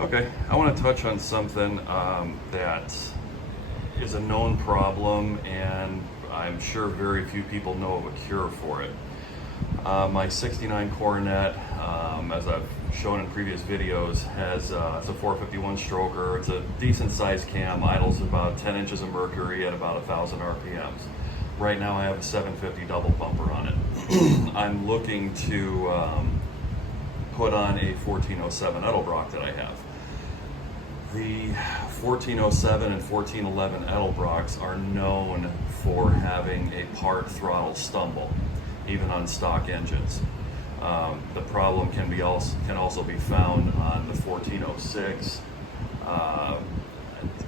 Okay, I want to touch on something that is a known problem, and I'm sure very few people know of a cure for it. My 69 Coronet, as I've shown in previous videos, has it's a 451 stroker. It's a decent sized cam, idles about 10 inches of mercury at about 1,000 RPMs. Right now I have a 750 double pumper on it. I'm looking to put on a 1407 Edelbrock that I have. The 1407 and 1411 Edelbrocks are known for having a part throttle stumble, even on stock engines. The problem can also be found on the 1406.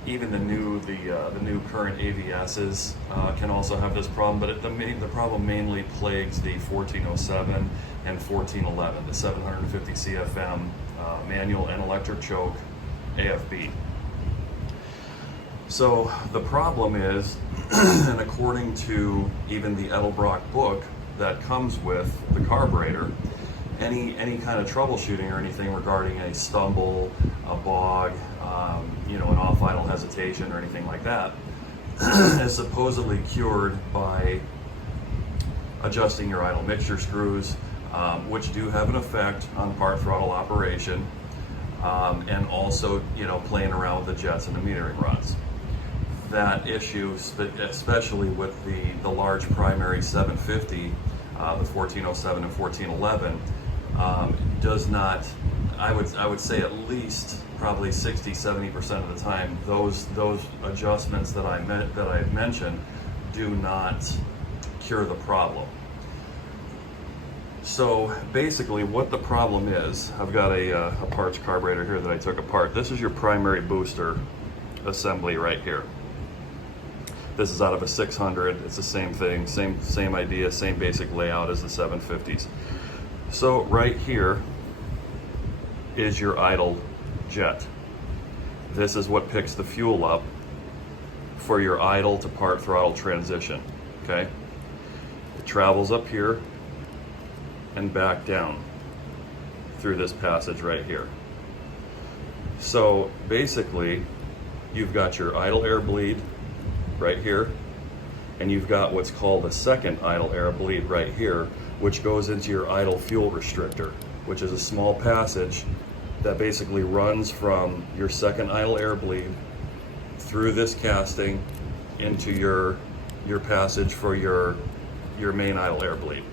Even the new current AVSs can also have this problem, but the problem mainly plagues the 1407 and 1411, the 750 CFM manual and electric choke AFB. So the problem is, and according to even the Edelbrock book that comes with the carburetor, any kind of troubleshooting or anything regarding a stumble, a bog, an off-idle hesitation or anything like that is supposedly cured by adjusting your idle mixture screws, which do have an effect on part throttle operation, and also playing around with the jets and the metering rods. That issue, especially with the large primary 750, the 1407 and 1411, does not, I would say at least probably 60-70% of the time, those adjustments that I've mentioned do not cure the problem. So basically what the problem is, I've got a parts carburetor here that I took apart. This is your primary booster assembly right here. This is out of a 600. It's the same thing, same idea, same basic layout as the 750s. So right here is your idle jet. This is what picks the fuel up for your idle to part throttle transition, okay? It travels up here and back down through this passage right here. So basically, you've got your idle air bleed right here, and you've got what's called a second idle air bleed right here, which goes into your idle fuel restrictor, which is a small passage that basically runs from your second idle air bleed through this casting into your passage for your main idle air bleed.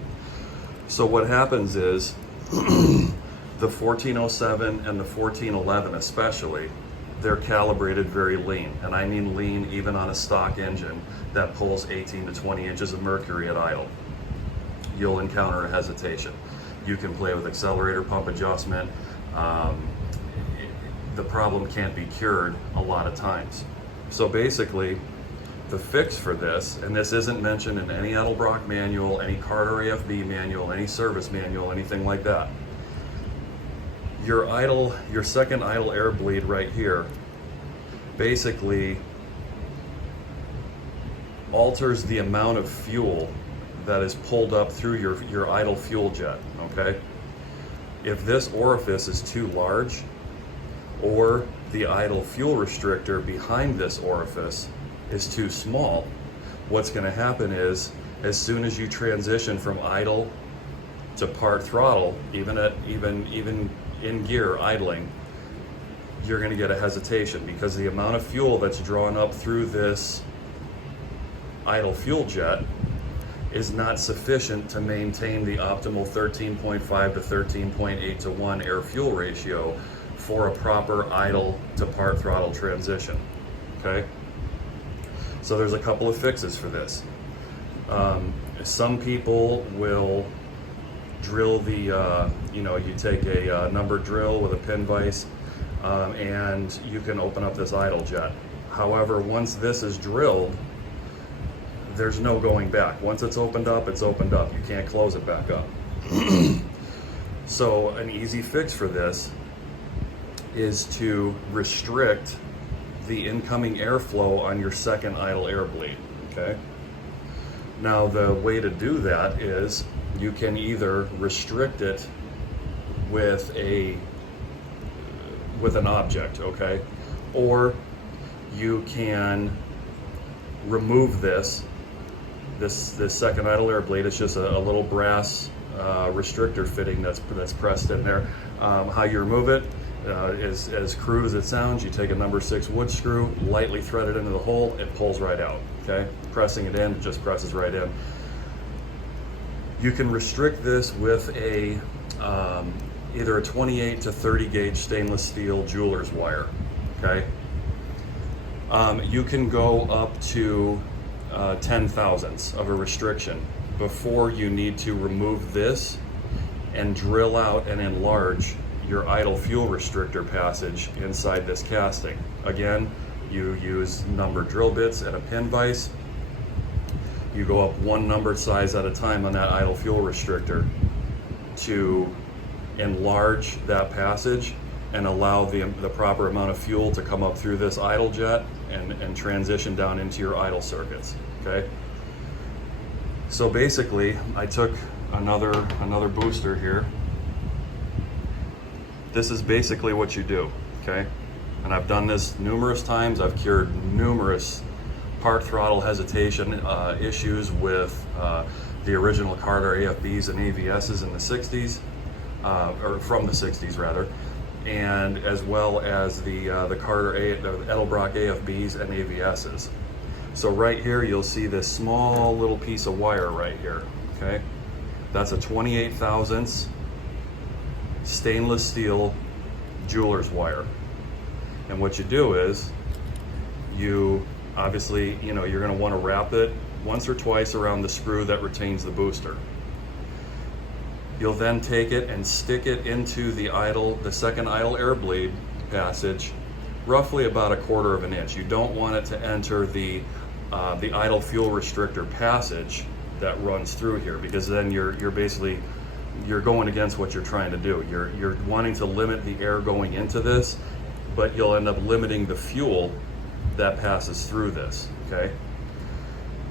So what happens is the 1407 and the 1411 especially, they're calibrated very lean, and I mean lean even on a stock engine that pulls 18 to 20 inches of mercury at idle. You'll encounter a hesitation. You can play with accelerator pump adjustment. The problem can't be cured a lot of times. So basically, the fix for this, and this isn't mentioned in any Edelbrock manual, any Carter AFB manual, any service manual, anything like that. Your second idle air bleed right here basically alters the amount of fuel that is pulled up through your idle fuel jet, okay? If this orifice is too large, or the idle fuel restrictor behind this orifice is too small, what's going to happen is, as soon as you transition from idle to part throttle, even in gear idling, you're going to get a hesitation, because the amount of fuel that's drawn up through this idle fuel jet is not sufficient to maintain the optimal 13.5 to 13.8 to 1 air fuel ratio for a proper idle to part throttle transition, okay? So there's a couple of fixes for this. Some people will drill the, you take a numbered drill with a pin vise, and you can open up this idle jet. However, once this is drilled, there's no going back. Once it's opened up, it's opened up. You can't close it back up. So an easy fix for this is to restrict the incoming airflow on your second idle air bleed, okay? Now the way to do that is you can either restrict it with a with an object, okay? Or you can remove this second idle air bleed. It's just a little brass restrictor fitting that's pressed in there. How you remove it is as crude as it sounds. You take a number 6 wood screw, lightly thread it into the hole, it pulls right out, okay? Pressing it in, it just presses right in. You can restrict this with a either a 28 to 30 gauge stainless steel jeweler's wire, okay? You can go up to 10 thousandths of a restriction before you need to remove this and drill out and enlarge your idle fuel restrictor passage inside this casting. Again, you use numbered drill bits and a pin vise. You go up one numbered size at a time on that idle fuel restrictor to enlarge that passage and allow the proper amount of fuel to come up through this idle jet and transition down into your idle circuits, okay? So basically, I took another booster here. This is basically what you do, okay? And I've done this numerous times. I've cured numerous part throttle hesitation issues with the original Carter AFBs and AVSs in the 60s, or from the 60s rather, and as well as the Edelbrock AFBs and AVSs. So right here you'll see this small little piece of wire right here, okay? That's a 28 thousandths stainless steel jeweler's wire. And what you do is you obviously, you're going to want to wrap it once or twice around the screw that retains the booster. You'll then take it and stick it into the second idle air bleed passage, roughly about 1/4 of an inch. You don't want it to enter the idle fuel restrictor passage that runs through here, because then you're basically going against what you're trying to do. You're wanting to limit the air going into this, but you'll end up limiting the fuel that passes through this, okay?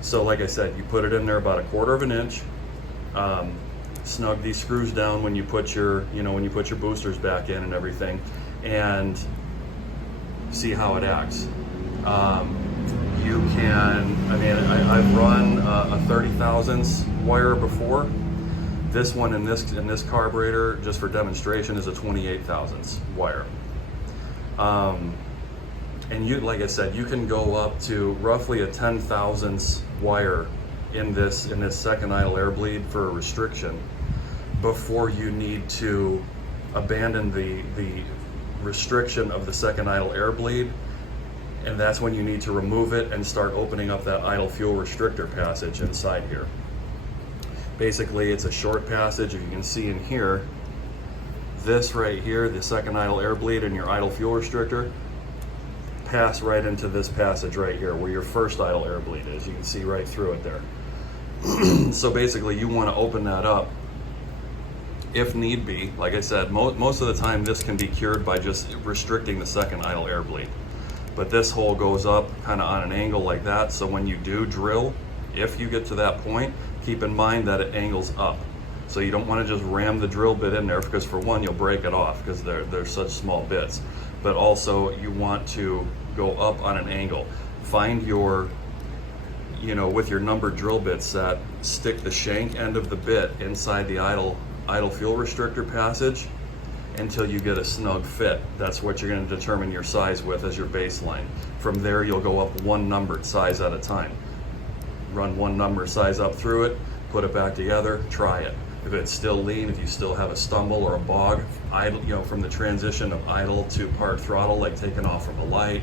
So like I said, you put it in there about 1/4 of an inch. Snug these screws down when you put your boosters back in and everything, and see how it acts. You can, I've run a 30 thousandths wire before. This one in this carburetor, just for demonstration, is a 28 thousandths wire. And like I said, you can go up to roughly a 10 thousandths wire in this second idle air bleed for a restriction before you need to abandon the restriction of the second idle air bleed, and that's when you need to remove it and start opening up that idle fuel restrictor passage inside here. Basically, it's a short passage. If you can see in here, this right here, the second idle air bleed and your idle fuel restrictor, pass right into this passage right here where your first idle air bleed is. You can see right through it there. So basically, you want to open that up if need be. Like I said, most of the time this can be cured by just restricting the second idle air bleed. But this hole goes up kind of on an angle like that, so when you do drill, if you get to that point, keep in mind that it angles up. So you don't want to just ram the drill bit in there, because for one, you'll break it off because they're such small bits. But also you want to go up on an angle. Find your, with your numbered drill bit set, stick the shank end of the bit inside the idle fuel restrictor passage until you get a snug fit. That's what you're going to determine your size with as your baseline. From there, you'll go up one numbered size at a time. Run one number size up through it, put it back together, try it. If it's still lean, if you still have a stumble or a bog, idle, from the transition of idle to part throttle, like taking off from a light,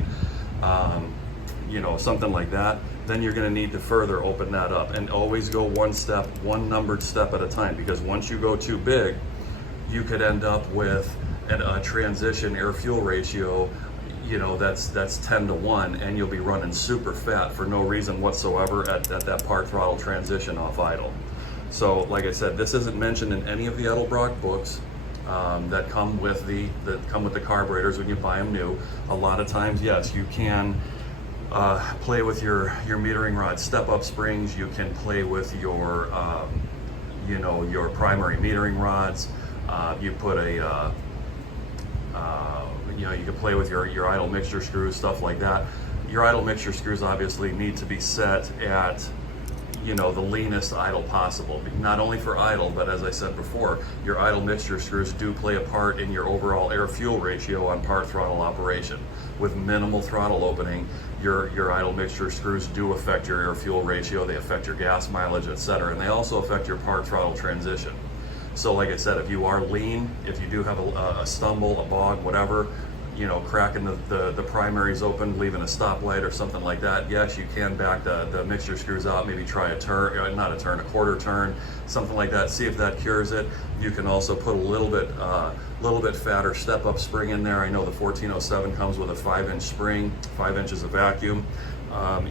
something like that, then you're going to need to further open that up, and always go one numbered step at a time, because once you go too big, you could end up with a transition air fuel ratio, that's 10 to 1, and you'll be running super fat for no reason whatsoever at that part throttle transition off idle. So like I said, this isn't mentioned in any of the Edelbrock books that come with the carburetors when you buy them new. A lot of times, yes, you can play with your metering rod step-up springs. You can play with your primary metering rods. You put you can play with your idle mixture screws, stuff like that. Your idle mixture screws obviously need to be set at, you know, the leanest idle possible, not only for idle, but as I said before, your idle mixture screws do play a part in your overall air-fuel ratio on part throttle operation. With minimal throttle opening, your idle mixture screws do affect your air-fuel ratio, they affect your gas mileage, etc., and they also affect your part throttle transition. So like I said, if you are lean, if you do have a stumble, a bog, whatever, you know, cracking the primaries open, leaving a stoplight or something like that, yes, you can back the mixture screws out, maybe try a turn, not a turn, a quarter turn, something like that, see if that cures it. You can also put a little bit fatter step-up spring in there. I know the 1407 comes with a 5-inch spring, 5 inches of vacuum.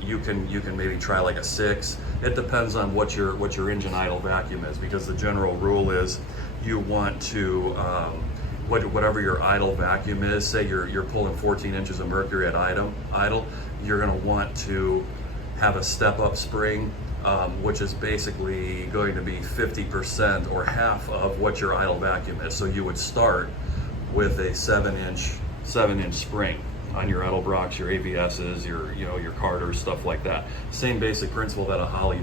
You can maybe try like a 6. It depends on what your engine idle vacuum is, because the general rule is you want to whatever your idle vacuum is, say you're pulling 14 inches of mercury at idle, you're going to want to have a step-up spring, which is basically going to be 50% or half of what your idle vacuum is. So you would start with a 7-inch spring on your Edelbrocks, your AVSs, your Carters, stuff like that. Same basic principle that a Holley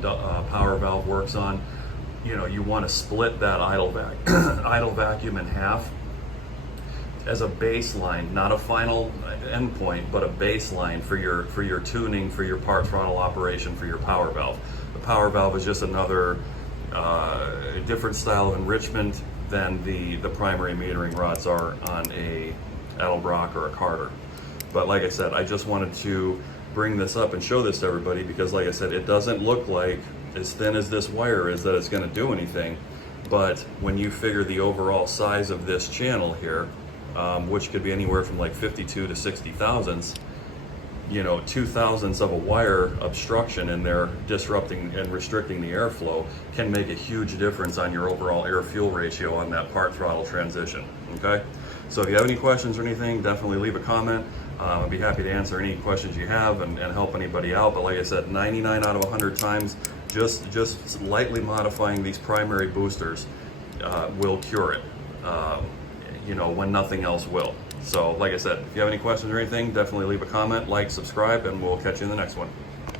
power valve works on. You know, you want to split that idle vacuum in half as a baseline, not a final endpoint, but a baseline for your tuning, for your part throttle operation, for your power valve. The power valve is just another different style of enrichment than the primary metering rods are on a Edelbrock or a Carter. But like I said, I just wanted to bring this up and show this to everybody, because like I said, it doesn't look like, as thin as this wire is, that it's going to do anything. But when you figure the overall size of this channel here, which could be anywhere from like 52 to 60 thousandths, you know, 2 thousandths of a wire obstruction in there disrupting and restricting the airflow can make a huge difference on your overall air-fuel ratio on that part throttle transition, okay? So if you have any questions or anything, definitely leave a comment. I'd be happy to answer any questions you have and help anybody out. But like I said, 99 out of 100 times, just lightly modifying these primary boosters will cure it, you know, when nothing else will. So like I said, if you have any questions or anything, definitely leave a comment, like, subscribe, and we'll catch you in the next one.